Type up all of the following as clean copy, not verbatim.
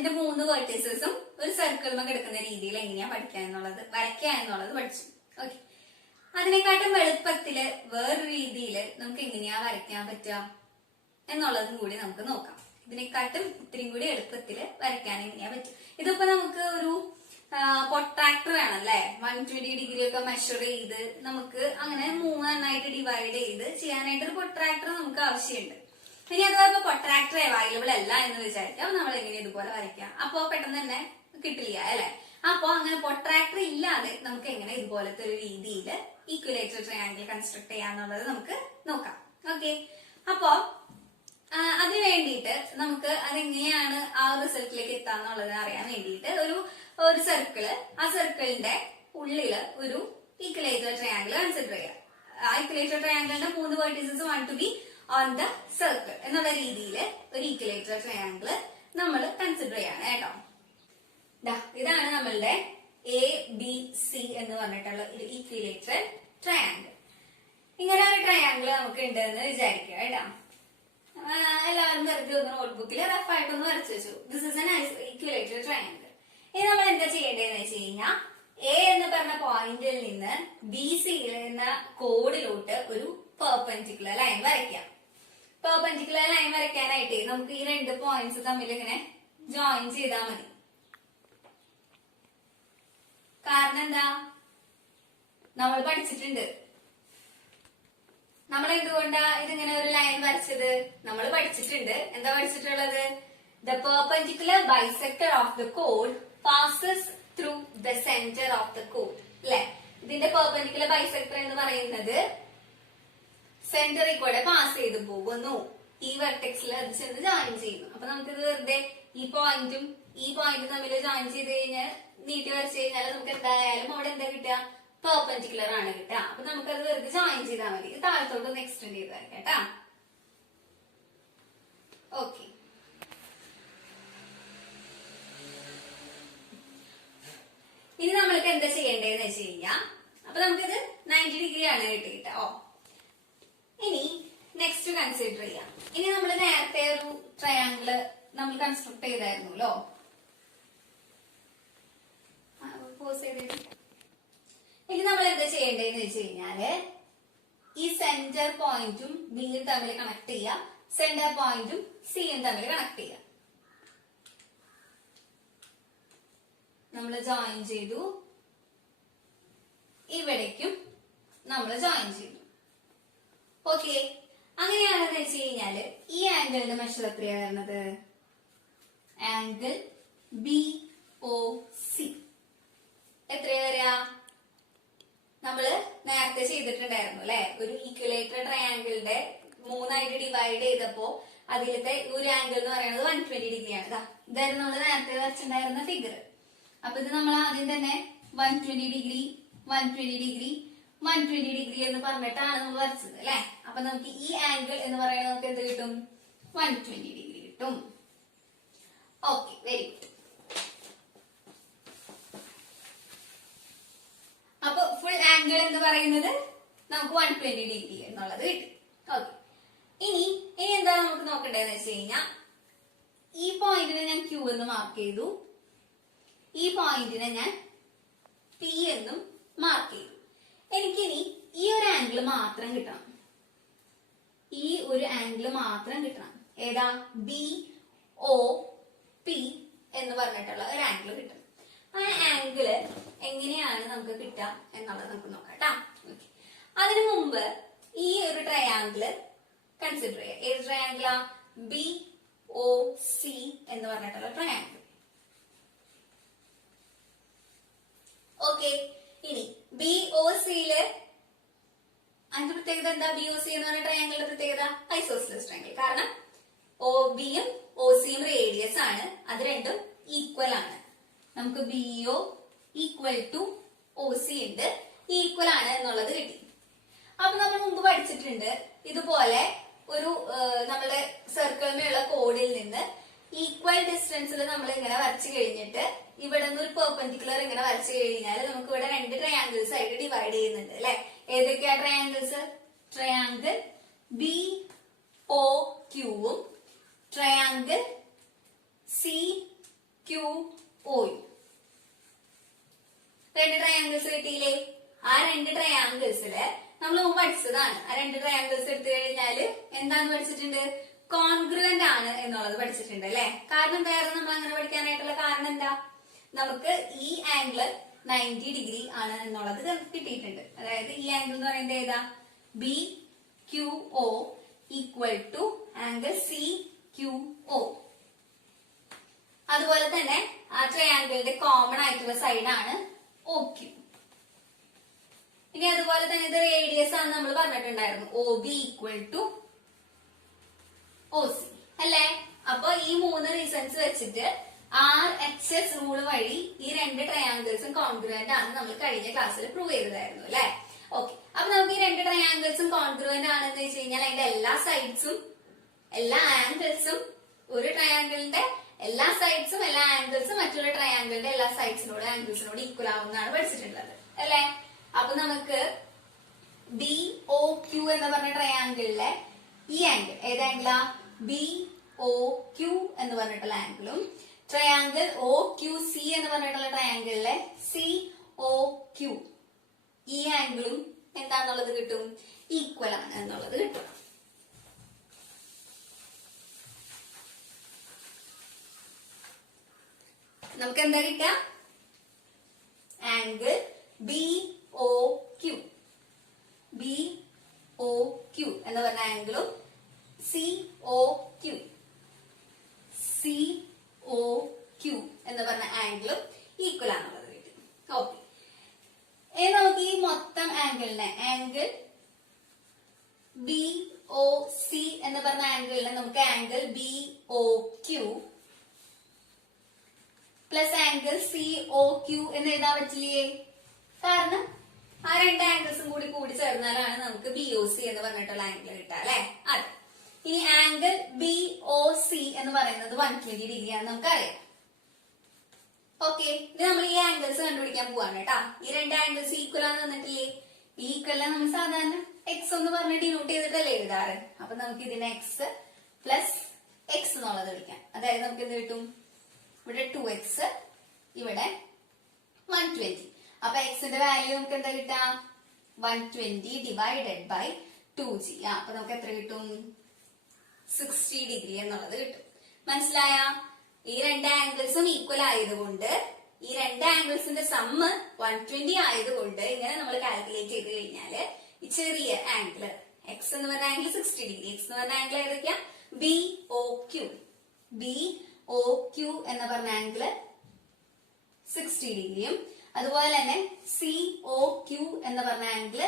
അതിന്റെ 3 വേർട്ടീസസും ഒരു സർക്കിളിൽ കിടക്കുന്ന രീതിയിൽ എങ്ങനെയാ വരയ്ക്കുക എന്നുള്ളത് പഠിച്ചു. ഓക്കെ, അതിനെക്കാട്ടും എളുപ്പത്തില് വേറൊരു രീതിയില് നമുക്ക് എങ്ങനെയാ വരയ്ക്കാൻ പറ്റുക എന്നുള്ളതും കൂടി നമുക്ക് നോക്കാം. ഇതിനെക്കാട്ടും ഇത്തിരി കൂടി എളുപ്പത്തില് വരയ്ക്കാൻ എങ്ങനെയാ പറ്റും. ഇതിപ്പോ നമുക്ക് ഒരു പൊട്രാക്ടർ വേണം അല്ലെ, 120 ഡിഗ്രി ഒക്കെ മെഷർ ചെയ്ത് നമുക്ക് അങ്ങനെ 3 എണ്ണായിട്ട് ഡിവൈഡ് ചെയ്ത് ചെയ്യാനായിട്ട് ഒരു പൊട്രാക്ടർ നമുക്ക് ആവശ്യമുണ്ട്. ഇനി അഥവാ ഇപ്പൊ പൊട്രാക്ടർ അവൈലബിൾ അല്ല എന്ന് വിചാരിക്കാം, നമ്മൾ എങ്ങനെ ഇതുപോലെ വരയ്ക്കാം? അപ്പൊ പെട്ടെന്ന് തന്നെ കിട്ടില്ല അല്ലെ. അപ്പൊ അങ്ങനെ പൊട്രാക്ടർ ഇല്ലാതെ നമുക്ക് എങ്ങനെ ഇതുപോലത്തെ ഒരു രീതിയിൽ ഈക്വലേറ്റർ ട്രയാങ്കിൾ കൺസ്ട്രക്ട് ചെയ്യാന്നുള്ളത് നമുക്ക് നോക്കാം. ഓക്കെ, അപ്പോ അതിന് വേണ്ടിയിട്ട് നമുക്ക് അതെങ്ങനെയാണ് ആ റിസൾട്ടിലേക്ക് എത്താന്നുള്ളത് അറിയാൻ വേണ്ടിയിട്ട് ഒരു സർക്കിള്, ആ സർക്കിളിന്റെ ഉള്ളില് ഒരു ഈക്വലേറ്റർ ട്രയാങ്കിൾ കൺസിഡർ ചെയ്യാം. ആ ഈക്വലേറ്റർ ട്രയാങ്കിളിന്റെ 3 vertices want to be on the circle എന്നുള്ള രീതിയിൽ ഒരു ഈക്വലേറ്റർ ട്രയാങ്കിൾ നമ്മൾ കൺസിഡർ ചെയ്യാണ് കേട്ടോ. ഇതാണ് നമ്മളുടെ ABC എന്ന് പറഞ്ഞിട്ടുള്ള ഒരു ഈക്വലേറ്റർ ട്രയാങ്കിൾ. ഇങ്ങനെ ഒരു ട്രയാങ്കിൾ നമുക്ക് ഉണ്ടെന്ന് വിചാരിക്കുക കേട്ടോ. എല്ലാവരും വെറുതെ ഒന്ന് നോട്ട്ബുക്കിൽ റഫായിട്ടൊന്ന് വരച്ചു വെച്ചു. This is an equilateral triangle. ഇനി നമ്മൾ എന്താ ചെയ്യേണ്ടതെന്ന് വെച്ച് കഴിഞ്ഞാൽ എ എന്ന് പറഞ്ഞ പോയിന്റിൽ നിന്ന് BC എന്ന കോഡിലോട്ട് ഒരു പെർപെൻഡിക്കുലർ ലൈൻ വരയ്ക്കാം. പെർപെൻഡിക്കുലർ ലൈൻ വരയ്ക്കാനായിട്ട് നമുക്ക് ഈ 2 പോയിന്റ്സ് തമ്മിൽ ഇങ്ങനെ ജോയിൻ ചെയ്താൽ മതി. കാരണം എന്താ, നമ്മൾ പഠിച്ചിട്ടുണ്ട്. നമ്മൾ എന്തുകൊണ്ടാ ഇതിങ്ങനെ ഒരു ലൈൻ വരച്ചത്? നമ്മൾ പഠിച്ചിട്ടുണ്ട്. എന്താ പഠിച്ചിട്ടുള്ളത്? The perpendicular bisector of the code passes through the centre of the code അല്ലെ. ഇതിന്റെ പെർപെൻഡിക്കുലർ ബൈസെക്ടർ എന്ന് പറയുന്നത് സെന്ററിൽ കൂടെ പാസ് ചെയ്ത് പോകുന്നു. ഈ വെർട്ടെക്സിൽ അത് ചെന്ന് ജോയിൻ ചെയ്യുന്നു. അപ്പൊ നമുക്കിത് വെറുതെ ഈ പോയിന്റും തമ്മിൽ ജോയിൻ ചെയ്ത് കഴിഞ്ഞാൽ നീട്ടി വരച്ചു കഴിഞ്ഞാൽ നമുക്ക് എന്തായാലും അവിടെ എന്താ കിട്ടുക? പെർപെൻഡിക്കുലർ ആണ് കിട്ടുക. അപ്പൊ നമുക്കത് വെറുതെ ജോയിൻ ചെയ്താൽ മതി. താഴത്തോട്ട് എക്സ്റ്റെൻഡ് ചെയ്ത് വരയ്ക്കാം കേട്ടാ. ഓക്കെ, ഇനി നമ്മൾക്ക് എന്താ ചെയ്യേണ്ടതെന്ന് വെച്ച് കഴിഞ്ഞാൽ, അപ്പൊ നമുക്കിത് 90 ഡിഗ്രി ആണ് കിട്ടിയിട്ടോ. ഇനി നെക്സ്റ്റ് കൺസിഡർ ചെയ്യാം. ഇനി നമ്മൾ നേരത്തെ ഒരു ട്രയാങ്കിള് നമ്മൾ കൺസ്ട്രക്ട് ചെയ്തായിരുന്നല്ലോ. ഇനി നമ്മൾ എന്താ ചെയ്യേണ്ടതെന്ന് വെച്ച് കഴിഞ്ഞാല് ഈ സെന്റർ പോയിന്റും ബിയും തമ്മിൽ കണക്ട് ചെയ്യുക, സെന്റർ പോയിന്റും സിയും തമ്മിൽ കണക്ട് ചെയ്യുക. നമ്മൾ ജോയിൻ ചെയ്തു, ഇവിടേക്കും നമ്മൾ ജോയിൻ ചെയ്തു. ഓക്കെ, അങ്ങനെയാണെന്ന് വെച്ച് കഴിഞ്ഞാല് ഈ ആംഗിളിന്റെ മെഷർ എത്രയാ വരുന്നത്? ആംഗിൾ BOC എത്രയാ വരാ? നമ്മള് നേരത്തെ ചെയ്തിട്ടുണ്ടായിരുന്നു അല്ലെ. ഒരു ഈക്വലേറ്റർ ട്രയാങ്കിളിന്റെ 3 ഡിവൈഡ് ചെയ്തപ്പോ അതിലത്തെ ഒരു ആംഗിൾ എന്ന് പറയുന്നത് 120 ഡിഗ്രി ആണ്. ഇതായിരുന്നു നമ്മൾ നേരത്തെ വരച്ചിട്ടുണ്ടായിരുന്ന ഫിഗർ. അപ്പൊ ഇത് നമ്മൾ ആദ്യം തന്നെ 120 ഡിഗ്രി 120 ഡിഗ്രി 120 ഡിഗ്രി എന്ന് പറഞ്ഞിട്ടാണ് നമ്മൾ വരച്ചത് അല്ലെ. അപ്പൊ നമുക്ക് ഈ ആംഗിൾ എന്ന് പറയുന്നത് നമുക്ക് എന്ത് കിട്ടും? 120 ഡിഗ്രി കിട്ടും. Okay, very good. അപ്പൊ ഫുൾ ആംഗിൾ എന്ന് പറയുന്നത് നമുക്ക് 120 ഡിഗ്രി എന്നുള്ളത് കിട്ടും. ഓക്കെ, ഇനി എന്താ നമുക്ക് നോക്കണ്ടേന്ന് വെച്ച് കഴിഞ്ഞാൽ, ഈ പോയിന്റിനെ ഞാൻ Q എന്ന് മാർക്ക് ചെയ്തു, ഈ പോയിന്റിനെ ഞാൻ P എന്നും മാർക്ക് ചെയ്തു. എനിക്കിനി ഈ ഒരു ആംഗിൾ മാത്രം കിട്ടണം. ഈ ഒരു ആംഗിൾ മാത്രം കിട്ടണം. ഏതാ? BOP എന്ന് പറഞ്ഞിട്ടുള്ള ഒരു ആംഗിൾ കിട്ടണം. ആ ആംഗിള് എങ്ങനെയാണ് നമുക്ക് കിട്ടുക എന്നുള്ളത് നമുക്ക് നോക്കാം കേട്ടാ. അതിനു മുമ്പ് ഈ ഒരു ട്രയാംഗിള് കൺസിഡർ ചെയ്യാം. ഏത് ട്രയാംഗിളാ? BOC എന്ന് പറഞ്ഞിട്ടുള്ള ട്രയാംഗിൾ. ഓക്കെ, ഇനി BOCയില് അതിന്റെ പ്രത്യേകത എന്താ? BOC എന്ന് പറഞ്ഞ ട്രയാംഗിളിന്റെ പ്രത്യേകത ഐസോസെലസ് ട്രയാംഗിൾ. കാരണം OBയും OCയും റേഡിയസ് ആണ്, അത് രണ്ടും ഈക്വൽ ആണ്. നമുക്ക് BO ഈക്വൽ ടു OC ഉണ്ട്, ഈക്വൽ ആണ് എന്നുള്ളത് കിട്ടി. അപ്പൊ നമ്മൾ മുമ്പ് പഠിച്ചിട്ടുണ്ട്, ഇതുപോലെ ഒരു നമ്മുടെ സർക്കിളിലുള്ള കോഡിൽ നിന്ന് ഈക്വൽ ഡിസ്റ്റൻസിൽ നമ്മൾ ഇങ്ങനെ വരച്ചു കഴിഞ്ഞിട്ട് ഇവിടെ നിന്ന് ഒരു പെർപെൻഡിക്കുലർ ഇങ്ങനെ വരച്ചു കഴിഞ്ഞാൽ നമുക്ക് ഇവിടെ 2 ട്രയാംഗിൾസ് ആയിട്ട് ഡിവൈഡ് ചെയ്യുന്നുണ്ട് അല്ലെ. ഏതൊക്കെയാ ട്രയാംഗിൾസ്? ട്രയാംഗിൾ BOQ ഉം ട്രയാംഗിൾ ക്യു ഒയും. രണ്ട് ട്രയാങ്കിൾസ് കിട്ടിയില്ലേ? ആ രണ്ട് ട്രയാങ്കിൾസില് നമ്മൾ മുമ്പ് പഠിച്ചതാണ്. ആ രണ്ട് ട്രയാങ്കിൾസ് എടുത്തു കഴിഞ്ഞാല് എന്താന്ന് പഠിച്ചിട്ടുണ്ട്? കോൺഗ്രുവന്റ് ആണ് എന്നുള്ളത് പഠിച്ചിട്ടുണ്ട് അല്ലെ? കാരണം വേറെ നമ്മൾ അങ്ങനെ പഠിക്കാനായിട്ടുള്ള കാരണം എന്താ? നമുക്ക് ഈ ആംഗിള് 90 ഡിഗ്രി ആണ് എന്നുള്ളത് കിട്ടിയിട്ടുണ്ട്. അതായത് ഈ ആംഗിൾ എന്ന് പറയുന്നത് ഏതാ? B Q O equal to angle C Q O. അതുപോലെ തന്നെ ആ ട്രയാംഗിളിന്റെ കോമൺ ആയിട്ടുള്ള സൈഡാണ് ഒ ക്യു. ഇനി അതുപോലെ തന്നെ ഇത് റേഡിയസ് ആണ് നമ്മൾ പറഞ്ഞിട്ടുണ്ടായിരുന്നു. O B equal to O C അല്ലേ? അപ്പൊ ഈ 3 റീസൺസ് വെച്ചിട്ട് RHS റൂൾ വഴി ഈ രണ്ട് ട്രയാങ്കിൾസും കോൺഗ്രുവന്റ് ആണ് നമ്മൾ കഴിഞ്ഞ ക്ലാസ്സിൽ പ്രൂവ് ചെയ്തതായിരുന്നു അല്ലെ? ഓക്കെ, അപ്പൊ നമുക്ക് ഈ രണ്ട് ട്രയാങ്കിൾസും കോൺഗ്രുവന്റ് ആണെന്ന് വെച്ച് കഴിഞ്ഞാൽ അതിന്റെ എല്ലാ സൈഡ്സും എല്ലാ ആംഗിൾസും ഒരു ട്രയാങ്കിളിന്റെ എല്ലാ സൈഡ്സും എല്ലാ ആംഗിൾസും മറ്റുള്ള ട്രയാങ്കിളിന്റെ എല്ലാ സൈഡ്സിനോട് ആംഗിൾസിനോട് ഈക്വൽ ആവുന്നതാണ് പഠിച്ചിട്ടുള്ളത് അല്ലെ? അപ്പൊ നമുക്ക് ബി ഒ ക്യു എന്ന് പറഞ്ഞ ട്രയാങ്കിളിലെ ഈ ആംഗിൾ ഏത് ആംഗിളാ? ബി ഒ ക്യു എന്ന് പറഞ്ഞിട്ടുള്ള ആംഗിളും ട്രയാങ്കിൾ ഒ ക്യു സി എന്ന് പറഞ്ഞിട്ടുള്ള ട്രയാങ്കിളിലെ സി ഒ ക്യു ഈ ആംഗിളും എന്താന്നുള്ളത് കിട്ടും? ഈക്വൽ ആണ് എന്നുള്ളത് കിട്ടും. നമുക്ക് എന്താ കിട്ടുക? Angle B O Q, B O Q എന്ന് പറഞ്ഞ ആംഗിളും C O Q, C O Q എന്ന് പറഞ്ഞ ആംഗിളും ഈക്വൽ ആണുള്ളത് കിട്ടും. ഓക്കെ, നമുക്ക് ഈ മൊത്തം ആംഗിളിനെ ആംഗിൾ ബി ഒ സി എന്ന് പറഞ്ഞ ആംഗിളിനെ നമുക്ക് angle B O Q plus angle C O Q എന്ന് എഴുതാൻ പറ്റില്ലേ? കാരണം ആ രണ്ട് ആംഗിൾസും കൂടി കൂടി ചേർന്നാലാണ് നമുക്ക് ബി ഒ സി എന്ന് പറഞ്ഞിട്ടുള്ള ആംഗിൾ കിട്ടുക അല്ലെ? അതെ. ഇനി ആംഗിൾ ബി ഒ സി എന്ന് പറയുന്നത് 120 ഡിഗ്രി ആണ് നമുക്കറിയാം. ഓക്കെ, ഇത് നമ്മൾ ഈ ആംഗിൾസ് കണ്ടുപിടിക്കാൻ പോവാണ് കേട്ടാ. ഈ രണ്ട് ആംഗിൾസ് ഈക്വൽ ആണെന്ന് തന്നിട്ടില്ലേ? ഈക്വൽ നമ്മൾ സാധാരണ എക്സ് എന്ന് പറഞ്ഞ് ഡിനോട്ട് ചെയ്തിട്ടല്ലേ എഴുതാറ്. അപ്പൊ നമുക്ക് ഇതിനെ എക്സ് പ്ലസ് എക്സ് എന്നുള്ളത് വിളിക്കാം. അതായത് നമുക്ക് എന്ത് കിട്ടും? ഇവിടെ 2x, ഇവിടെ 120. അപ്പൊ എക്സിന്റെ വാല്യൂ നമുക്ക് എന്താ കിട്ടാ? 120 ഡിവൈഡഡ് ബൈ 2g. അപ്പൊ നമുക്ക് എത്ര കിട്ടും? 60 ഡിഗ്രി എന്നുള്ളത് കിട്ടും. മനസ്സിലായ? ഈ രണ്ട് ആംഗിൾസും ഈക്വൽ ആയതുകൊണ്ട് ഈ രണ്ട് ആംഗിൾസിന്റെ സമ്മ് 120 ആയതുകൊണ്ട് ഇങ്ങനെ നമ്മൾ കാൽക്കുലേറ്റ് ചെയ്ത് കഴിഞ്ഞാല് ഈ ചെറിയ ആംഗിൾ എക്സ് എന്ന് പറഞ്ഞ ആംഗിൾ 60 ഡിഗ്രി, എക്സ് എന്ന് പറഞ്ഞ ആംഗിൾ ഏതൊക്കെയാ? B O Q, B O Q എന്ന് പറഞ്ഞ ആംഗിള് 60 ഡിഗ്രിയും അതുപോലെ തന്നെ സി ഒ ക്യു എന്ന് പറഞ്ഞ ആംഗിള്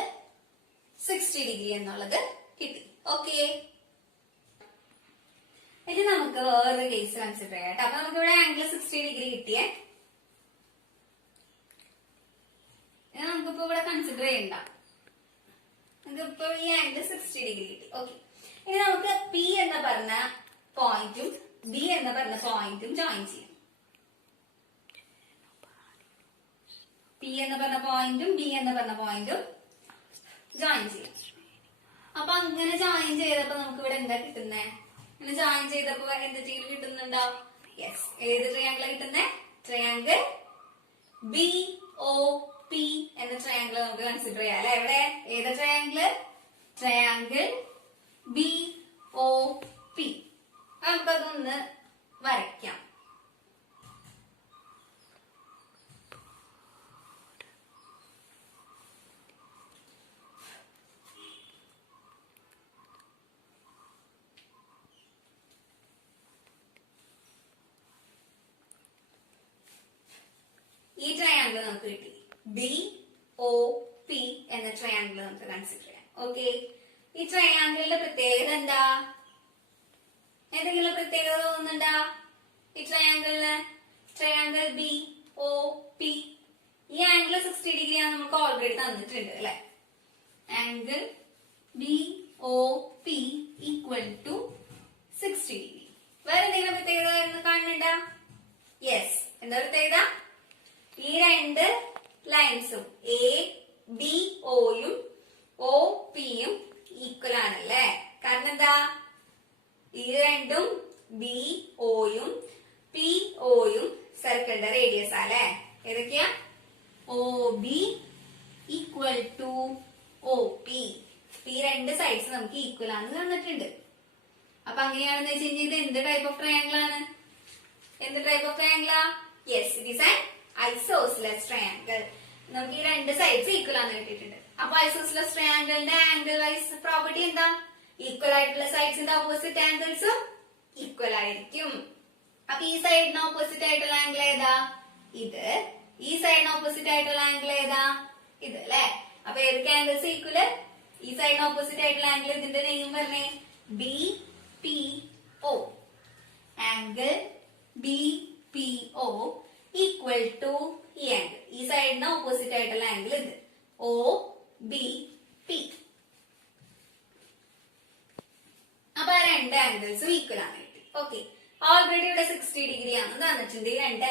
60 ഡിഗ്രി എന്നുള്ളത് കിട്ടി. ഓക്കെ, ഇനി നമുക്ക് വേറൊരു കേസ് കൺസിഡർ ചെയ്യാം കേട്ടോ. അപ്പൊ നമുക്ക് ഇവിടെ ആംഗിൾ 60 ഡിഗ്രി കിട്ടിയേ. നമുക്കിപ്പോ ഇവിടെ കൺസിഡർ ചെയ്യണ്ട, നമുക്കിപ്പോ ഈ ആംഗിൾ 60 ഡിഗ്രി കിട്ടി. ഓക്കെ, ഇനി നമുക്ക് പി എന്ന് പറഞ്ഞ പോയിന്റും ബി എന്ന് പറഞ്ഞ പോയിന്റും ജോയിൻ ചെയ്യാം. പി എന്ന് പറഞ്ഞ പോയിന്റും ബി എന്ന് പറഞ്ഞ പോയിന്റും ജോയിൻ ചെയ്യാം. അപ്പൊ അങ്ങനെ ജോയിൻ ചെയ്തപ്പോ നമുക്ക് ഇവിടെ എന്താ കിട്ടുന്നേ? അങ്ങനെ ജോയിൻ ചെയ്തപ്പോ എന്ത് ചെയ്ത് കിട്ടുന്നുണ്ടോ? യെസ്, ഏത് ട്രയാങ്കിൾ കിട്ടുന്നേ? ട്രയാങ്കിൾ ബി ഒ പി എന്ന ട്രയാങ്കിൾ നമുക്ക് കൺസിഡർ ചെയ്യാം അല്ലെ? ഇവിടെ ഏത് triangle? Triangle B O P. നമുക്കതൊന്ന് വരയ്ക്കാം. ഈ ട്രയാങ്കിൾ നമുക്ക് കിട്ടി. ബി ഒ പി എന്ന ട്രയാങ്കിൾ നമുക്ക് കൺസിഡർ ചെയ്യാം. ഓക്കെ, ഈ ട്രയാങ്കിളിന്റെ പ്രത്യേകത എന്താ? എന്തെങ്കിലും പ്രത്യേകത തോന്നുന്നുണ്ടോ ഈ ട്രയാങ്കിളിന്? ട്രയാങ്കിൾ ബി ഒ പി ഈ ആംഗിൾ 60 ഡിഗ്രി ആണ് നമുക്ക് ഓൾറെഡി തന്നിട്ടുണ്ട് അല്ലെ? Angle B O P equal to 60 degree. വേറെ എന്തെങ്കിലും പ്രത്യേകത കാണുന്നുണ്ടോ? യെസ്, എന്താ പ്രത്യേകത? ഈ രണ്ട് ലൈൻസും എ ബി ഒയും ഒ പിയും ഈക്വൽ ആണല്ലേ? കാരണം എന്താ? ഈ രണ്ടും ബി ഒയും പി ഒയും സർക്കിളിന്റെ റേഡിയസ് അല്ലെ. ഏതൊക്കെയാ? O B equal to O P. ഈ രണ്ട് സൈഡ്സ് നമുക്ക് ഈക്വൽ ആണെന്ന് തന്നിട്ടുണ്ട്. അപ്പൊ അങ്ങനെയാണെന്ന് വെച്ച് കഴിഞ്ഞാൽ ഇത് എന്ത് ടൈപ്പ് ഓഫ് ട്രയാങ്കിൾ ആണ്? എന്ത് ടൈപ്പ് ഓഫ് ട്രയാങ്കിളാ? Yes, it is an isosceles triangle. നമുക്ക് ഈ രണ്ട് സൈഡ്സ് ഈക്വൽ ആണെന്ന് കിട്ടിയിട്ടുണ്ട്. അപ്പൊ ഐസോസിലസ് ട്രയാങ്കിളിന്റെ ആംഗിൾ വൈസ് പ്രോപ്പർട്ടി എന്താ? ഈക്വൽ ആയിട്ടുള്ള സൈഡ്സിന്റെ ഓപ്പോസിറ്റ് ആംഗിൾസും ഈക്വൽ ആയിരിക്കും. അപ്പൊ ഈ സൈഡിന് ഓപ്പോസിറ്റ് ആയിട്ടുള്ള ആംഗിൾ ഏതാ? ഇത്. ഈ സൈഡിന് ഓപ്പോസിറ്റ് ആയിട്ടുള്ള ആംഗിൾ ഏതാ? ഇത് അല്ലെ. അപ്പൊ ഏതൊക്കെ ആംഗിൾസ് ഈക്വല്? ഈ സൈഡിന് ഓപ്പോസിറ്റ് ആയിട്ടുള്ള ആംഗിൾ ഇതിന്റെ നെയിം പറഞ്ഞേ, B P O. Angle B P O equal to ഈ ആംഗിൾ. ഈ സൈഡിന് ഓപ്പോസിറ്റ് ആയിട്ടുള്ള ആംഗിൾ ഇത്, ഒ ബി പി. അപ്പൊ ആ രണ്ട് ആംഗിൾസും ഈക്വൽ ആണ്. ഓക്കെ, ഓൾറെഡി ഇവിടെ 60 ഡിഗ്രി ആണ് തന്നിട്ടുണ്ട്. ഈ രണ്ട്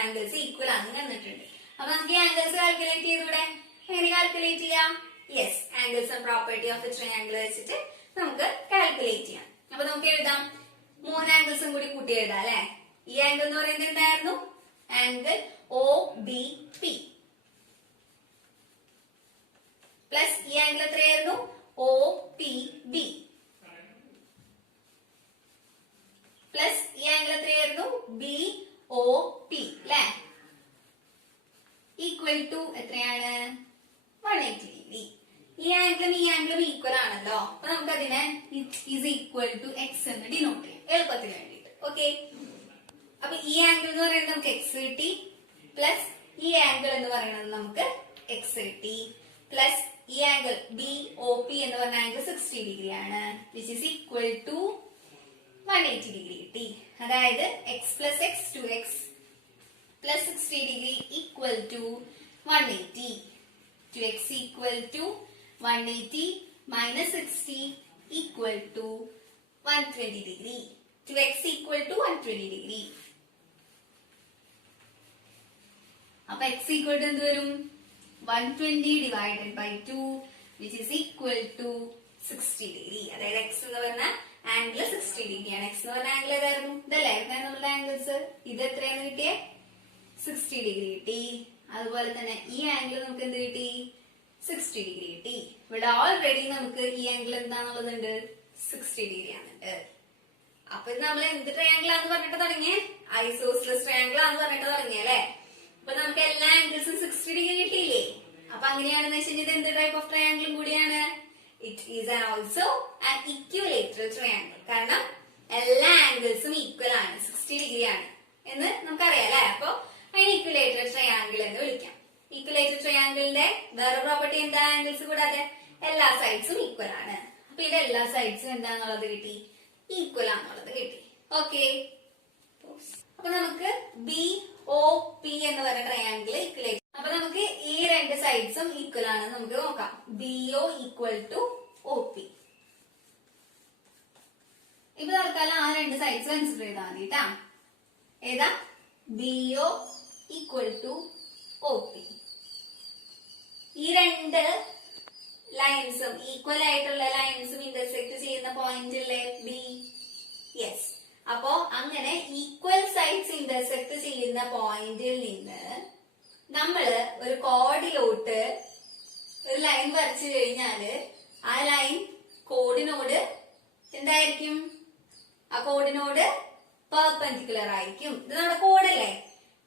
ആംഗിൾസ് ഈക്വൽ ആണ് തന്നിട്ടുണ്ട്. അപ്പൊ നമുക്ക് ഈ ആംഗിൾസ് കാൽക്കുലേറ്റ് ചെയ്തൂടെ? എങ്ങനെ കാൽക്കുലേറ്റ് ചെയ്യാം? Yes, angles and property of A triangle വെച്ചിട്ട് നമുക്ക് കാൽക്കുലേറ്റ് ചെയ്യാം. അപ്പൊ നമുക്ക് എഴുതാം, 3 ആംഗിൾസും കൂടി കൂട്ടി എഴുതാം അല്ലെ. ഈ ആംഗിൾ എന്ന് പറയുന്നത് എന്തായിരുന്നു? Angle O B P plus ഈ ആംഗിൾ എത്രയായിരുന്നു? ഒ പി ബി പ്ലസ് ഈ ആംഗിൾ എത്രയായിരുന്നു? ബി ഒ പി അല്ലെ. ഈക്വൽ ടു എത്രയാണ്? 180 ഡിഗ്രി. ഈ ആംഗിളും ഈക്വൽ ആണല്ലോ. അപ്പൊ നമുക്ക് അതിനെ ഈസ് ഈക്വൽ ടു എക്സ് എന്ന് ഡിനോട്ട് ചെയ്യാം എളുപ്പത്തിന് വേണ്ടിയിട്ട്. ഓക്കെ, അപ്പൊ ഈ ആംഗിൾ എന്ന് പറയുന്നത് നമുക്ക് എക്സ് കിട്ടി, പ്ലസ് ഈ ആംഗിൾ എന്ന് പറയുന്നത് നമുക്ക് എക്സ് കിട്ടി, പ്ലസ് ഈ ആംഗിൾ ബി ഒ പി എന്ന് പറഞ്ഞ ആംഗിൾ 60 ഡിഗ്രി ആണ്, which is equal to 180 degree കിട്ടി. അതായത് X plus X 2x plus 60 degree equal to 180. 2x equal to 180 minus 60 equal to 120 degree. 2x equal to 120 degree. അപ്പൊ x equal to എന്ത് വരും? 120 divided by 2 which is equal to 60 degree. അതായത് x എന്ന് പറഞ്ഞ angle 60 degree ആണ്. x എന്ന് പറഞ്ഞ angle ഏതായിരുന്നു? ഇതല്ലേ നമ്മുടെ ആംഗിൾസ്. ഇത് എത്രയാണ് കിട്ടിയേ? 60 ഡിഗ്രി കിട്ടി. അതുപോലെ തന്നെ ഈ ആംഗിൾ നമുക്ക് എന്ത് കിട്ടി? 60 ഡിഗ്രി കിട്ടി. ഇവിടെ ഓൾറെഡി നമുക്ക് ഈ ആംഗിൾ എന്താണുള്ളതുണ്ട്? 60 ഡിഗ്രി ആണുണ്ട്. അപ്പൊ ഇത് നമ്മൾ എന്ത് ട്രയാംഗിൾ ആണെന്ന് പറഞ്ഞിട്ട് തുടങ്ങിയേ? ഐസോസിലസ് ട്രയാംഗിൾ ആണെന്ന് പറഞ്ഞിട്ട് തുടങ്ങിയല്ലേ. അപ്പൊ നമുക്ക് എല്ലാ ആംഗിൾസും 60 ഡിഗ്രി കിട്ടിയില്ലേ? അപ്പൊ അങ്ങനെയാണെന്ന് വെച്ച് കഴിഞ്ഞാൽ എന്ത് ടൈപ്പ് ഓഫ് ട്രയാംഗിളും കൂടിയാണ്? It is also an equilateral triangle. കാരണം എല്ലാ ആംഗിൾസും ഈക്വൽ ആണ്, 60 ഡിഗ്രി ആണ് എന്ന് നമുക്കറിയാം അല്ലെ. അപ്പൊ അതിന് ഇക്വിലേറ്ററൽ ട്രയാംഗിൾ എന്ന് വിളിക്കാം. ഈക്വലേറ്റർ ട്രയാംഗിളിന്റെ വേറെ പ്രോപ്പർട്ടി എന്താ? ആംഗിൾസ് കൂടാതെ എല്ലാ സൈഡ്സും ഈക്വൽ ആണ്. അപ്പൊ ഇത് എല്ലാ സൈഡ്സും എന്താന്നുള്ളത് കിട്ടി? ഈക്വൽ ആണെന്നുള്ളത് കിട്ടി. ഓക്കെ, അപ്പൊ നമുക്ക് ബി ഒ പി എന്ന് പറയുന്ന ട്രയാംഗിൾ ഈക്വലേറ്റർ. അപ്പൊ നമുക്ക് ഈ രണ്ട് സൈഡ്സും ഈക്വൽ ആണെന്ന് നമുക്ക് നോക്കാം. B O equal to O P. ഇപ്പൊ തൽക്കാലം ആ രണ്ട് സൈഡ്സ് കൺസിഡർ ചെയ്താൽ മതി കേട്ടാ. ഏതാ? B O equal to O P. ഈ രണ്ട് ലൈൻസും ഈക്വൽ ആയിട്ടുള്ള ലൈൻസും ഇന്റർസെക്ട് ചെയ്യുന്ന പോയിന്റ് അല്ലേ ബി? യെസ്. അപ്പോ അങ്ങനെ ഈക്വൽ സൈഡ്സ് ഇന്റർസെക്ട് ചെയ്യുന്ന പോയിന്റിൽ നിന്ന് നമ്മള് ഒരു കോഡിലോട്ട് ഒരു ലൈൻ വരച്ചു കഴിഞ്ഞാല് ആ ലൈൻ കോഡിനോട് എന്തായിരിക്കും? ആ കോഡിനോട് പെർപെൻഡിക്കുലർ ആയിരിക്കും. ഇത് നമ്മുടെ കോഡല്ലേ?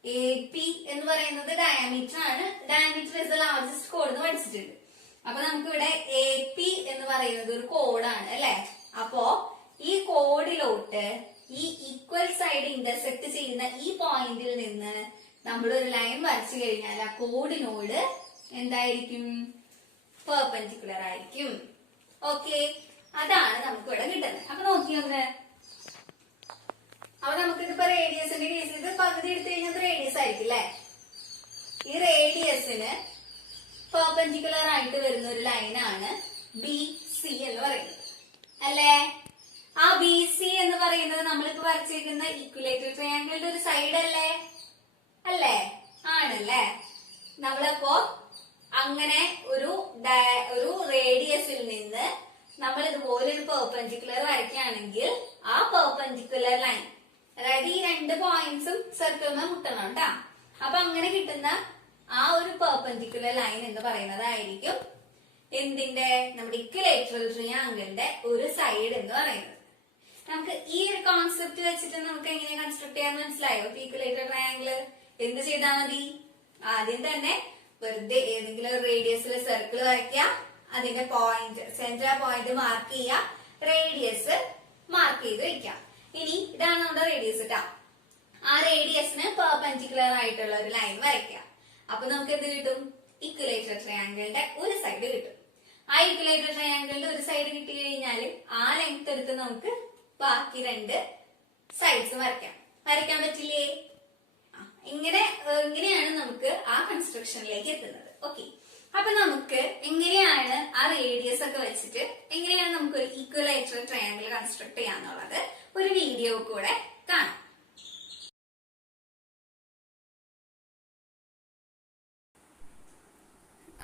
എ പി എന്ന് പറയുന്നത് ഡയമീറ്റർ ആണ്. Diameter is the largest code എന്ന് പഠിച്ചിട്ടുണ്ട്. അപ്പൊ നമുക്ക് ഇവിടെ എ പി എന്ന് പറയുന്നത് ഒരു കോഡാണ് അല്ലെ. അപ്പോ ഈ കോഡിലോട്ട് ഈ ഈക്വൽ സൈഡ് ഇന്റർസെക്ട് ചെയ്യുന്ന ഈ പോയിന്റിൽ നിന്ന് നമ്മൾ ഒരു ലൈൻ വരച്ചു കഴിഞ്ഞാൽ ആ കോഡിനോട് എന്തായിരിക്കും? പെർപെൻഡിക്കുലർ ആയിരിക്കും. ഓക്കെ, അതാണ് നമുക്ക് ഇവിടെ കിട്ടുന്നത്. അപ്പൊ നോക്കിയൊന്ന്. അപ്പൊ നമുക്കിതിപ്പോ റേഡിയസിന്റെ കേസിൽ ഇത് പകുതി എടുത്തു കഴിഞ്ഞാൽ റേഡിയസ് ആയിരിക്കും അല്ലെ. ഈ റേഡിയസിന് പെർപെൻഡിക്കുലർ ആയിട്ട് വരുന്ന ഒരു ലൈനാണ് ബി സി എന്ന് പറയുന്നത് അല്ലേ. ആ ബി സി എന്ന് പറയുന്നത് നമ്മളിപ്പോ വരച്ചിരിക്കുന്ന ഈക്വലേറ്റർ ട്രയാംഗിളിന്റെ ഒരു സൈഡ് അല്ലേ? അല്ലേ? ആണല്ലേ. നമ്മളിപ്പോ അങ്ങനെ ഒരു റേഡിയസിൽ നിന്ന് നമ്മൾ ഇതുപോലെ ഒരു പെർപെൻഡിക്കുലർ വരയ്ക്കുകയാണെങ്കിൽ ആ പെർപെൻഡിക്കുലർ ലൈൻ അതായത് ഈ 2 പോയിന്റ്സും സർക്കിളിന് മുട്ടണം കേട്ടാ. അപ്പൊ അങ്ങനെ കിട്ടുന്ന ആ ഒരു പെർപെൻഡിക്കുലർ ലൈൻ എന്ന് പറയുന്നതായിരിക്കും എന്തിന്റെ, നമ്മുടെ ഇക്വലേറ്ററൽ ട്രയാങ്കിളിന്റെ ഒരു സൈഡ് എന്ന് പറയുന്നത്. നമുക്ക് ഈ ഒരു കോൺസെപ്റ്റ് വെച്ചിട്ട് നമുക്ക് എങ്ങനെ കൺസ്ട്രക്ട് ചെയ്യാന്ന് മനസ്സിലായോ? ഇക്വലേറ്ററൽ ട്രയാങ്കിൾ എന്ത് ചെയ്താൽ മതി? ആദ്യം തന്നെ വെറുതെ ഏതെങ്കിലും റേഡിയസിൽ സർക്കിൾ വരയ്ക്കുക, അതിന്റെ പോയിന്റ് സെന്റർ പോയിന്റ് മാർക്ക് ചെയ്യുക, റേഡിയസ് മാർക്ക് ചെയ്ത് വെക്കാം. ഇനി ഇതാണ് നമ്മുടെ റേഡിയസ് ഇട്ടാ. ആ റേഡിയസിന് പെർപെൻഡിക്കുലർ ആയിട്ടുള്ള ഒരു ലൈൻ വരയ്ക്കുക. അപ്പൊ നമുക്ക് എന്ത് കിട്ടും? ഇക്വലേറ്റർ ട്രയാങ്കിളിന്റെ ഒരു സൈഡ് കിട്ടും. ആ ഇക്വലേറ്റർ ട്രയാങ്കിളിന്റെ ഒരു സൈഡ് കിട്ടി കഴിഞ്ഞാൽ ആ ലെങ്ത് എടുത്ത് നമുക്ക് ബാക്കി 2 സൈഡ്സ് വരയ്ക്കാൻ പറ്റില്ലേ? ഇങ്ങനെയാണ് നമുക്ക് ആ കൺസ്ട്രക്ഷനിലേക്ക് എത്തുന്നത്. ഓക്കെ, അപ്പൊ നമുക്ക് എങ്ങനെയാണ് ആ റേഡിയസ് ഒക്കെ വെച്ചിട്ട് എങ്ങനെയാണ് നമുക്ക് ഒരു ഇക്വലേറ്റർ ട്രയാങ്കിൾ കൺസ്ട്രക്ട് ചെയ്യാന്നുള്ളത് ഒരു വീഡിയോ കൂടെ കാണാം.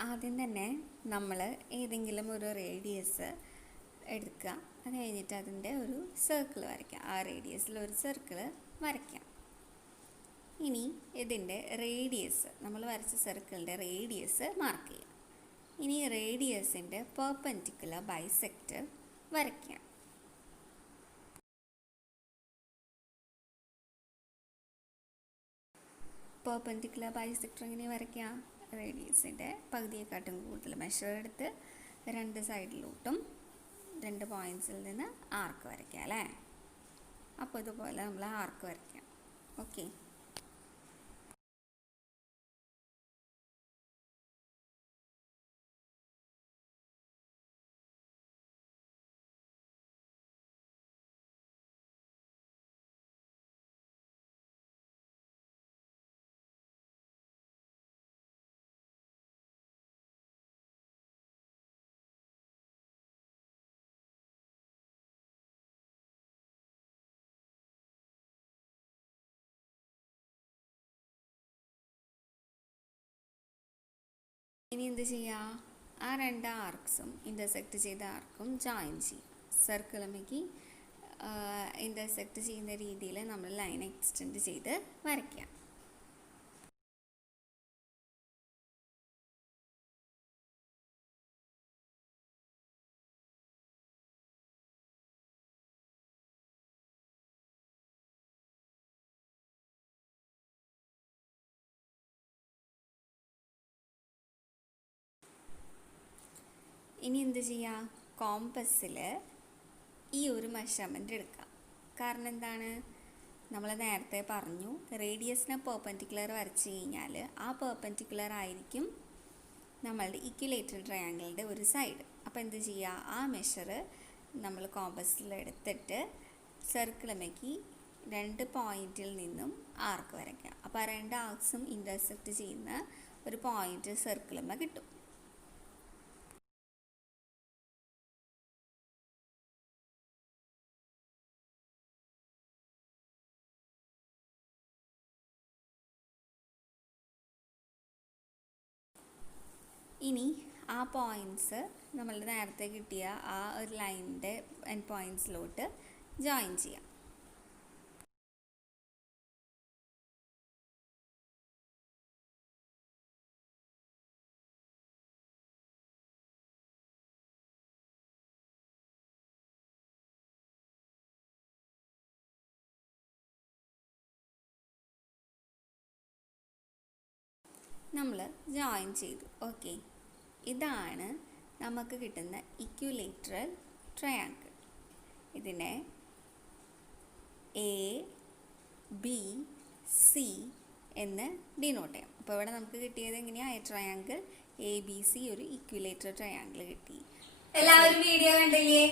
ആദ്യം തന്നെ നമ്മൾ ഏതെങ്കിലും ഒരു റേഡിയസ് എടുക്കുക, അത് കഴിഞ്ഞിട്ട് അതിൻ്റെ ഒരു സർക്കിൾ വരയ്ക്കാം. ആ റേഡിയസിൽ ഒരു സർക്കിൾ വരയ്ക്കാം. ഇനി ഇതിൻ്റെ റേഡിയസ്, നമ്മൾ വരച്ച സർക്കിളിൻ്റെ റേഡിയസ് മാർക്ക് ചെയ്യാം. ഇനി റേഡിയസിൻ്റെ പെർപെൻഡിക്കുലർ ബൈസെക്ടർ വരയ്ക്കാം. പെർപെൻഡിക്കുലർ ബൈസെക്ടർ എങ്ങനെ വരയ്ക്കാം? റേഡിയസിൻ്റെ പകുതിയെക്കാട്ടും കൂടുതൽ മെഷർ എടുത്ത് 2 സൈഡിലോട്ടും 2 പോയിന്റ്സിൽ നിന്ന് ആർക്ക് വരയ്ക്കാം അല്ലേ? അപ്പോൾ ഇതുപോലെ നമ്മൾ ആർക്ക് വരയ്ക്കാം. ഓക്കെ, ഇനി എന്ത് ചെയ്യുക? ആ 2 ആർക്സും ഇൻ്റർസെക്റ്റ് ചെയ്ത ആർക്കും ജോയിൻ ചെയ്യുക. സർക്കിളിലേക്ക് ഇൻ്റർസെക്റ്റ് ചെയ്യുന്ന രീതിയിൽ നമ്മൾ ലൈൻ എക്സ്റ്റെൻഡ് ചെയ്ത് വരയ്ക്കുക. ഇനി എന്ത് ചെയ്യുക? കോമ്പസിൽ ഈ ഒരു മെഷർമെൻ്റ് എടുക്കുക. കാരണം എന്താണ്? നമ്മൾ നേരത്തെ പറഞ്ഞു, റേഡിയസിനെ പെർപെൻഡിക്കുലർ വരച്ച് കഴിഞ്ഞാൽ ആ പെർപെൻഡിക്കുലർ ആയിരിക്കും നമ്മളുടെ ഇക്വലേറ്റർ ട്രയാങ്കിളിൻ്റെ ഒരു സൈഡ്. അപ്പോൾ എന്ത് ചെയ്യുക? ആ മെഷർ നമ്മൾ കോമ്പസിൽ എടുത്തിട്ട് സർക്കിളിലേക്ക് 2 പോയിന്റിൽ നിന്നും ആർക്ക് വരയ്ക്കാം. അപ്പോൾ ആ 2 ആർക്സും ഇൻ്റർസെക്റ്റ് ചെയ്യുന്ന ഒരു പോയിന്റ് സർക്കിളുമ്മ കിട്ടും. ഇനി ആ പോയിന്റ്സ് നമ്മൾ നേരത്തെ കിട്ടിയ ആ ഒരു ലൈനിൻ്റെ എൻഡ് പോയിന്റ്സിലോട്ട് ജോയിൻ ചെയ്യാം. നമ്മൾ ജോയിൻ ചെയ്തു. ഓക്കെ, ഇതാണ് നമുക്ക് കിട്ടുന്ന ഇക്വിലേറ്ററൽ ട്രയാങ്കിൾ. ഇതിനെ എ ബി സി എന്ന് ഡിനോട്ട് ചെയ്യാം. അപ്പോൾ ഇവിടെ നമുക്ക് കിട്ടിയത് എങ്ങനെയാണ്? ട്രയാങ്കിൾ എ ബി സി ഒരു ഇക്വിലേറ്റർ ട്രയാങ്കിൾ കിട്ടി. എല്ലാവരും വീഡിയോ കണ്ടില്ലേ?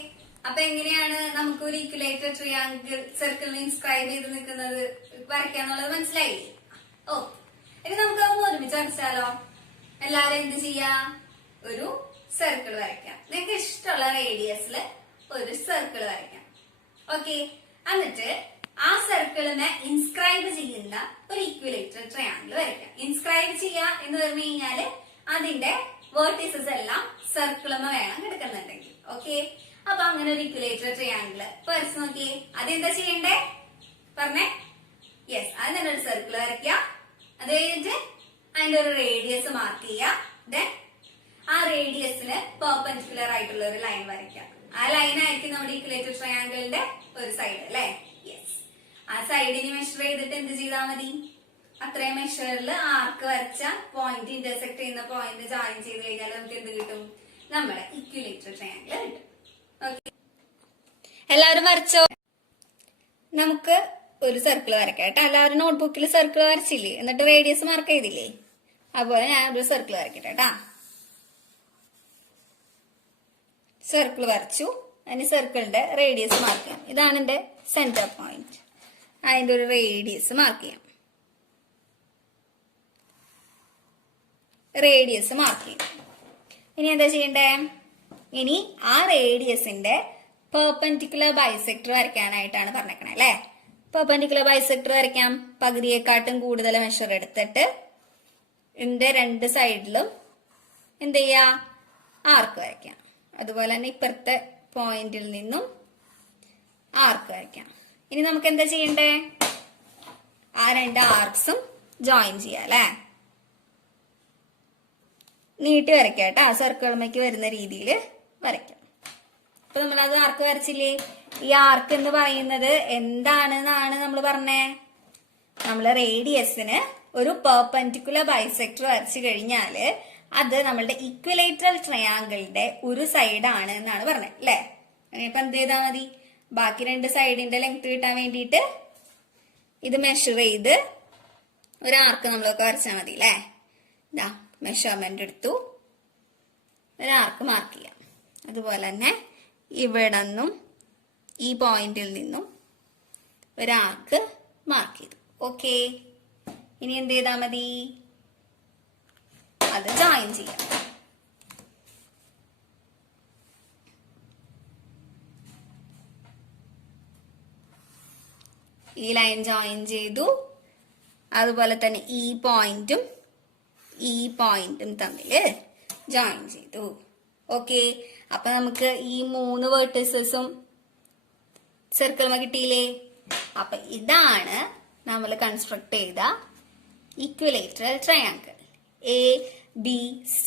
അപ്പൊ എങ്ങനെയാണ് നമുക്ക് ഒരു ഇക്വിലേറ്റർ ട്രയാങ്കിൾ സർക്കിളിനെ ഇൻസ്ക്രൈബ് ചെയ്ത് നിൽക്കുന്നത് വരയ്ക്കാന്നുള്ളത് മനസ്സിലായില്ലേ? ഓ, ഇനി നമുക്ക് അതൊന്ന് ഒരുമിച്ച് വരച്ചാലോ? എല്ലാവരും എന്ത് ചെയ്യാ? ഒരു സർക്കിൾ വരയ്ക്കാം. നിങ്ങൾക്ക് ഇഷ്ടമുള്ള റേഡിയസിൽ ഒരു സർക്കിൾ വരയ്ക്കാം. ഓക്കെ, എന്നിട്ട് ആ സർക്കിളിനെ ഇൻസ്ക്രൈബ് ചെയ്യുന്ന ഒരു ഇക്വിലേറ്റർ ട്രയാങ്കിൾ വരയ്ക്കാം. ഇൻസ്ക്രൈബ് ചെയ്യുക എന്ന് പറഞ്ഞു കഴിഞ്ഞാല് അതിന്റെ വേർട്ടിസസ് എല്ലാം സർക്കിളുമ വേണം കിടക്കുന്നുണ്ടെങ്കിൽ. ഓക്കെ, അപ്പൊ അങ്ങനെ ഒരു ഇക്വിലേറ്റർ ട്രയാങ്കിൾ വരച്ച് നോക്കിയേ. അതെന്താ ചെയ്യണ്ടേ? പറഞ്ഞേ. യെസ്, അത് തന്നെ ഒരു സർക്കിൾ വരയ്ക്കുക. അത് കഴിഞ്ഞിട്ട് അതിന്റെ ഒരു റേഡിയസ് മാർക്ക് ചെയ്യുക. ദെൻ ആ റേഡിയസിന് പെർപെൻഡിക്കുലർ ആയിട്ടുള്ള ഒരു ലൈൻ വരയ്ക്കുക. ആ ലൈൻ ആയിരിക്കും നമ്മുടെ ഇക്വലേറ്റർ ട്രയാങ്കിളിന്റെ ഒരു സൈഡ് അല്ലേ. യെസ്, ആ സൈഡിന് മെഷർ ചെയ്തിട്ട് എന്ത് ചെയ്താൽ മതി, അത്രയും മെഷറിൽ ആർക്ക് വരച്ച പോയിന്റ് ഇന്റർസെക്ട് ചെയ്യുന്ന പോയിന്റ് ജോയിൻ ചെയ്ത് കഴിഞ്ഞാൽ നമുക്ക് എന്ത് കിട്ടും, നമ്മുടെ ഇക്വലേറ്റർ ട്രയാങ്കിൾ കിട്ടും. ഓക്കെ, എല്ലാവരും വരച്ചോ? നമുക്ക് ഒരു സർക്കിൾ വരയ്ക്കാം കേട്ടോ. എല്ലാവരും നോട്ട്ബുക്കിൽ സർക്കിൾ വരച്ചില്ലേ, എന്നിട്ട് റേഡിയസ് മാർക്ക് ചെയ്തില്ലേ, അതുപോലെ ഞാൻ ഒരു സർക്കിൾ വരയ്ക്കട്ടെ കേട്ടാ. സർക്കിൾ വരച്ചു, അതിന് സർക്കിളിന്റെ റേഡിയസ് മാർക്ക് ചെയ്യാം. ഇതാണ് എന്റെ സെന്റർ പോയിന്റ്, അതിന്റെ ഒരു റേഡിയസ് മാർക്ക് ചെയ്യാം. റേഡിയസ് മാർക്ക് ചെയ്യും. ഇനി എന്താ ചെയ്യണ്ടേ, ഇനി ആ റേഡിയസിന്റെ പെർപെൻഡിക്കുലർ ബൈസെക്ടർ വരയ്ക്കാനായിട്ടാണ് പറഞ്ഞേക്കണേ അല്ലെ. പെർപെൻഡിക്കുലർ ബൈസെക്ടർ വരയ്ക്കാം. പകുതിയെക്കാട്ടും കൂടുതൽ മെഷർ എടുത്തിട്ട് ഇതിന്റെ രണ്ട് സൈഡിലും എന്ത് ചെയ്യാ, ആർക്ക് വരയ്ക്കാം. അതുപോലെ തന്നെ ഇപ്പുറത്തെ പോയിന്റിൽ നിന്നും ആർക്ക് വരയ്ക്കാം. ഇനി നമുക്ക് എന്താ ചെയ്യണ്ടേ, ആ രണ്ട് ആർക്സും ജോയിൻ ചെയ്യാം അല്ലെ. നീട്ടി വരയ്ക്കാം കേട്ടോ, സർക്കിളിലേക്ക് വരുന്ന രീതിയിൽ വരയ്ക്കാം. അപ്പൊ നമ്മളത് ആർക്ക് വരച്ചില്ലേ. ഈ ആർക്ക് എന്ന് പറയുന്നത് എന്താണെന്നാണ് നമ്മൾ പറഞ്ഞേ, നമ്മൾ റേഡിയസിന് ഒരു പെർപെൻഡിക്കുലർ ബൈസെക്ടർ വരച്ചു കഴിഞ്ഞാല് അത് നമ്മളുടെ ഇക്വലേറ്ററൽ ട്രയാങ്കിളിന്റെ ഒരു സൈഡാണ് എന്നാണ് പറഞ്ഞത് അല്ലെ. ഇപ്പൊ എന്ത് ചെയ്താൽ മതി, ബാക്കി രണ്ട് സൈഡിന്റെ ലെങ്ത് കിട്ടാൻ വേണ്ടിയിട്ട് ഇത് മെഷർ ചെയ്ത് ഒരു ആർക്ക് നമ്മളൊക്കെ വരച്ചാൽ മതി അല്ലെ. ഇതാ മെഷർമെന്റ് എടുത്തു, ഒരു ആർക്ക് മാർക്ക് ചെയ്യാം. അതുപോലെ തന്നെ ഇവിടെ നിന്നും ഈ പോയിന്റിൽ നിന്നും ഒരു ആർക്ക് മാർക്ക് ചെയ്തു. ഓക്കെ, ഇനി എന്ത് ചെയ്താൽ മതി, അത് ജോയിൻ ചെയ്യാം. ഈ ലൈൻ ജോയിൻ ചെയ്തു, അതുപോലെ തന്നെ ഈ പോയിന്റും തമ്മിൽ ജോയിൻ ചെയ്തു. ഓക്കെ, അപ്പൊ നമുക്ക് ഈ 3 വെർട്ടിസസും സർക്കിൾ കിട്ടിയില്ലേ. അപ്പൊ ഇതാണ് നമ്മൾ കൺസ്ട്രക്ട് ചെയ്ത ഇക്വലേറ്ററൽ ട്രയാങ്കിൾ, ABC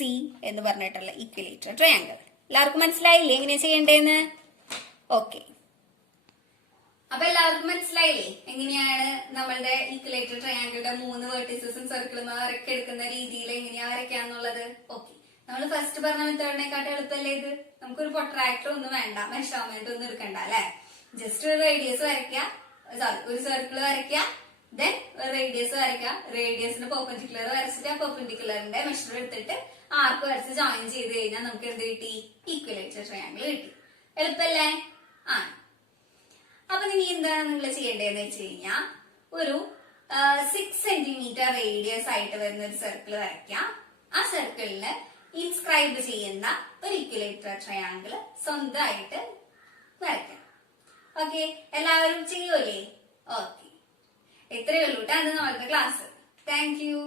എന്ന് പറഞ്ഞിട്ടുള്ള ഇക്വലേറ്റർ ട്രയാങ്കിൾ. എല്ലാവർക്കും മനസ്സിലായില്ലേ എങ്ങനെയാ ചെയ്യേണ്ടതെന്ന്? ഓക്കെ, അപ്പൊ എല്ലാവർക്കും മനസ്സിലായില്ലേ എങ്ങനെയാണ് നമ്മളുടെ ഇക്വലേറ്റർ ട്രയാങ്കിളുടെ 3 വെർട്ടിസസും സർക്കിളും വരയ്ക്ക് എടുക്കുന്ന രീതിയിൽ എങ്ങനെയാ വരയ്ക്കാന്നുള്ളത്? ഓക്കെ, നമ്മൾ ഫസ്റ്റ് പറഞ്ഞ മെത്തേഡിനെക്കാട്ടും എളുപ്പമല്ലേ ഇത്. നമുക്കൊരു പ്രൊട്രാക്ടർ ഒന്നും വേണ്ട, മെഷർമെന്റ് ഒന്നും എടുക്കണ്ട അല്ലെ. ജസ്റ്റ് ഒരു റേഡിയസ് വരയ്ക്കാം, സോറി ഒരു സർക്കിൾ വരയ്ക്കാം, ദെൻ റേഡിയസ് വരയ്ക്കാം. റേഡിയസിന് പെർപെൻഡിക്കുലർ വരച്ചിട്ട് ആ പെർപെൻഡിക്കുലറിന്റെ മെഷർ എടുത്തിട്ട് ആർക്ക് വരച്ച് ജോയിൻ ചെയ്ത് കഴിഞ്ഞാൽ നമുക്ക് എന്ത് കിട്ടി, ഇക്വലേറ്റർ ട്രയാങ്കിൾ കിട്ടി. എളുപ്പല്ലേ? ആ, അപ്പൊ ഇനി എന്താണ് നിങ്ങൾ ചെയ്യേണ്ടതെന്ന് വെച്ച് കഴിഞ്ഞാൽ ഒരു 6 സെന്റിമീറ്റർ റേഡിയസ് ആയിട്ട് വരുന്ന ഒരു സർക്കിൾ വരയ്ക്കാം. ആ സർക്കിളിന് ഇൻസ്ക്രൈബ് ചെയ്യുന്ന ഒരു ഇക്വലേറ്റർ ട്രയാങ്കിൾ സ്വന്തമായിട്ട് വരയ്ക്കാം. ഓക്കെ, എല്ലാവരും ചെയ്യൂലേ? ഓക്കെ, ഇത്രയേ ഉള്ളൂ കേട്ടോ നമ്മളുടെ ക്ലാസ്. Thank you.